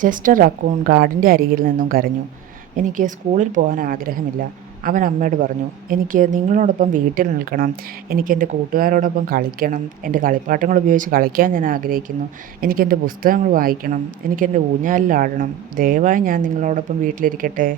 Chester raccoon ഗാർഡിൻ്റെ അരികിൽ നിന്നും കരഞ്ഞു. എനിക്ക് സ്കൂളിൽ പോകാൻ ആഗ്രഹമില്ല. അവൻ അമ്മയോട് പറഞ്ഞു. എനിക്ക് നിങ്ങളോടൊപ്പം വീട്ടിൽ നിൽക്കണം. എനിക്ക് എൻ്റെ കൂട്ടുകാരോടൊപ്പം കളിക്കണം. എൻ്റെ കളിപ്പാട്ടങ്ങൾ ഉപയോഗിച്ച് കളിക്കാൻ ഞാൻ ആഗ്രഹിക്കുന്നു. എനിക്ക് എൻ്റെ പുസ്തകങ്ങൾ വായിക്കണം. എനിക്ക് എൻ്റെ ഊഞ്ഞാലിൽ ആടണം. ദയവായി ഞാൻ നിങ്ങളോടൊപ്പം വീട്ടിലിരിക്കട്ടെ.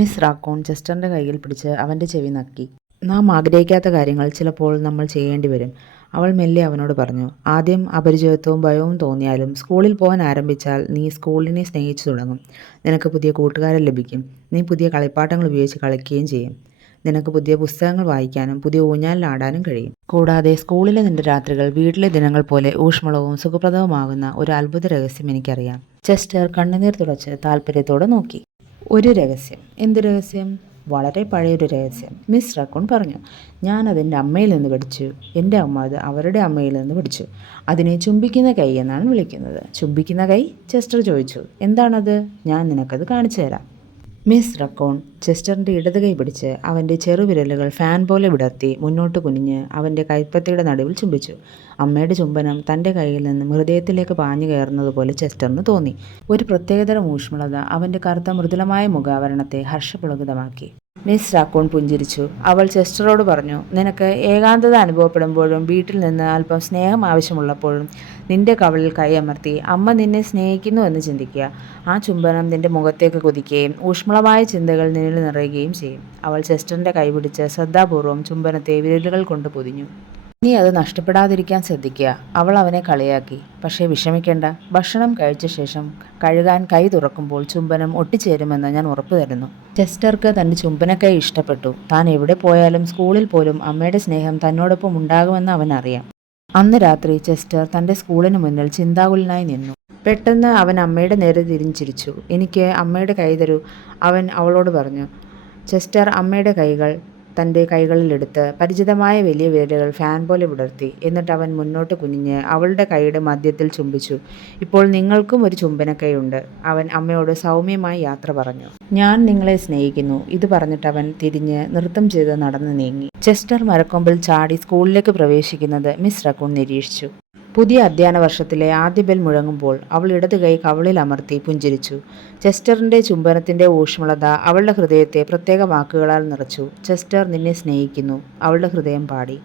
മിസ് റാക്കൂൺ ചെസ്റ്ററിൻ്റെ കയ്യിൽ പിടിച്ച് അവൻ്റെ ചെവി നക്കി. നാം ആഗ്രഹിക്കാത്ത കാര്യങ്ങൾ ചിലപ്പോൾ നമ്മൾ ചെയ്യേണ്ടി വരും, അവൾ മെല്ലെ അവനോട് പറഞ്ഞു. ആദ്യം അപരിചിതത്വവും ഭയവും തോന്നിയാലും സ്കൂളിൽ പോകാൻ ആരംഭിച്ചാൽ നീ സ്കൂളിനെ സ്നേഹിച്ചു തുടങ്ങും. നിനക്ക് പുതിയ കൂട്ടുകാരെ ലഭിക്കും. നീ പുതിയ കളിപ്പാട്ടങ്ങൾ ഉപയോഗിച്ച് കളിക്കുകയും ചെയ്യും. നിനക്ക് പുതിയ പുസ്തകങ്ങൾ വായിക്കാനും പുതിയ ഊഞ്ഞാലിൽ ആടാനും കഴിയും. കൂടാതെ സ്കൂളിലെ നിന്റെ രാത്രികൾ വീട്ടിലെ ദിനങ്ങൾ പോലെ ഊഷ്മളവും സുഖപ്രദവുമാകുന്ന ഒരു അത്ഭുത രഹസ്യം എനിക്കറിയാം. ചെസ്റ്റർ കണ്ണുനീർ തുടച്ച് താല്പര്യത്തോടെ നോക്കി. ഒരു രഹസ്യം? എന്ത് രഹസ്യം? വളരെ പഴയൊരു രഹസ്യം, മിസ് റക്കൂൺ പറഞ്ഞു. ഞാൻ അതെൻ്റെ അമ്മയിൽ നിന്ന് പഠിച്ചു. എൻ്റെ അമ്മ അത് അവരുടെ അമ്മയിൽ നിന്ന് പഠിച്ചു. അതിനെ ചുംബിക്കുന്ന കൈ എന്നാണ് വിളിക്കുന്നത്. ചുംബിക്കുന്ന കൈ? ചെസ്റ്റർ ചോദിച്ചു. എന്താണത്? ഞാൻ നിനക്കത് കാണിച്ചു തരാം. മിസ് റക്കൂൺ ചെസ്റ്ററിൻ്റെ ഇടത് കൈ പിടിച്ച് അവൻ്റെ ചെറുവിരലുകൾ ഫാൻ പോലെ വിടർത്തി മുന്നോട്ട് കുനിഞ്ഞ് അവൻ്റെ കൈപ്പത്തിയുടെ നടുവിൽ ചുംബിച്ചു. അമ്മയുടെ ചുംബനം തൻ്റെ കൈയിൽ നിന്നും ഹൃദയത്തിലേക്ക് പാഞ്ഞു കയറുന്നതുപോലെ ചെസ്റ്ററിന് തോന്നി. ഒരു പ്രത്യേകതരം ഊഷ്മളത അവൻ്റെ കറുത്ത മൃദുലമായ മുഖാവരണത്തെ ഹർഷപുളകിതമാക്കി. മിസ് റാക്കൂൺ പുഞ്ചിരിച്ചു. അവൾ ചെസ്റ്ററോട് പറഞ്ഞു. നിനക്ക് ഏകാന്തത അനുഭവപ്പെടുമ്പോഴും വീട്ടിൽ നിന്ന് അല്പം സ്നേഹം ആവശ്യമുള്ളപ്പോഴും നിന്റെ കവളിൽ കൈയമർത്തി അമ്മ നിന്നെ സ്നേഹിക്കുന്നു എന്ന് ചിന്തിക്കുക. ആ ചുംബനം നിന്റെ മുഖത്തേക്ക് കുതിക്കുകയും ഊഷ്മളമായ ചിന്തകൾ നിന്നിൽ നിറയുകയും ചെയ്യും. അവൾ ചെസ്റ്ററിൻ്റെ കൈ പിടിച്ച് ശ്രദ്ധാപൂർവം ചുംബനത്തെ വിരലുകൾ കൊണ്ട് പൊതിഞ്ഞു. നീ അത് നഷ്ടപ്പെടാതിരിക്കാൻ ശ്രദ്ധിക്കുക. അവൾ അവനെ കളിയാക്കി. പക്ഷേ വിഷമിക്കേണ്ട. ഭക്ഷണം കഴിച്ച ശേഷം കഴുകാൻ കൈ തുറക്കുമ്പോൾ ചുംബനം ഒട്ടിച്ചേരുമെന്ന് ഞാൻ ഉറപ്പു തരുന്നു. ചെസ്റ്റർക്ക് തൻ്റെ ചുംബനക്കൈ ഇഷ്ടപ്പെട്ടു. താൻ എവിടെ പോയാലും സ്കൂളിൽ പോലും അമ്മയുടെ സ്നേഹം തന്നോടൊപ്പം ഉണ്ടാകുമെന്ന് അവൻ അറിയാം. അന്ന് രാത്രി ചെസ്റ്റർ തൻ്റെ സ്കൂളിന് മുന്നിൽ ചിന്താകുലനായി നിന്നു. പെട്ടെന്ന് അവൻ അമ്മയുടെ നേരെ തിരിഞ്ഞിരിച്ചു. എനിക്ക് അമ്മയുടെ കൈ തരൂ, അവൻ അവളോട് പറഞ്ഞു. ചെസ്റ്റർ അമ്മയുടെ കൈകൾ തൻ്റെ കൈകളിലെടുത്ത് പരിചിതമായ വലിയ വിരലുകൾ ഫാൻ പോലെ വിടർത്തി. എന്നിട്ട് അവൻ മുന്നോട്ട് കുനിഞ്ഞ് അവളുടെ കൈയുടെ മധ്യത്തിൽ ചുംബിച്ചു. ഇപ്പോൾ നിങ്ങൾക്കും ഒരു ചുംബനക്കൈയുണ്ട്, അവൻ അമ്മയോട് സൗമ്യമായി യാത്ര പറഞ്ഞു. ഞാൻ നിങ്ങളെ സ്നേഹിക്കുന്നു. ഇത് പറഞ്ഞിട്ട് അവൻ തിരിഞ്ഞ് നൃത്തം ചെയ്ത് നടന്നു നീങ്ങി. ചെസ്റ്റർ മരക്കൊമ്പിൽ ചാടി സ്കൂളിലേക്ക് പ്രവേശിക്കുന്നത് മിസ് റക്കൂൺ നിരീക്ഷിച്ചു. പുതിയ അധ്യയന വർഷത്തിലെ ആദ്യ ബെൽ മുഴങ്ങുമ്പോൾ അവൾ ഇടത് കൈ കവളിൽ അമർത്തി പുഞ്ചിരിച്ചു. ചെസ്റ്ററിൻ്റെ ചുംബനത്തിൻ്റെ ഊഷ്മളത അവളുടെ ഹൃദയത്തെ പ്രത്യേക വാക്കുകളാൽ നിറച്ചു. ചെസ്റ്റർ നിന്നെ സ്നേഹിക്കുന്നു, അവളുടെ ഹൃദയം പാടി.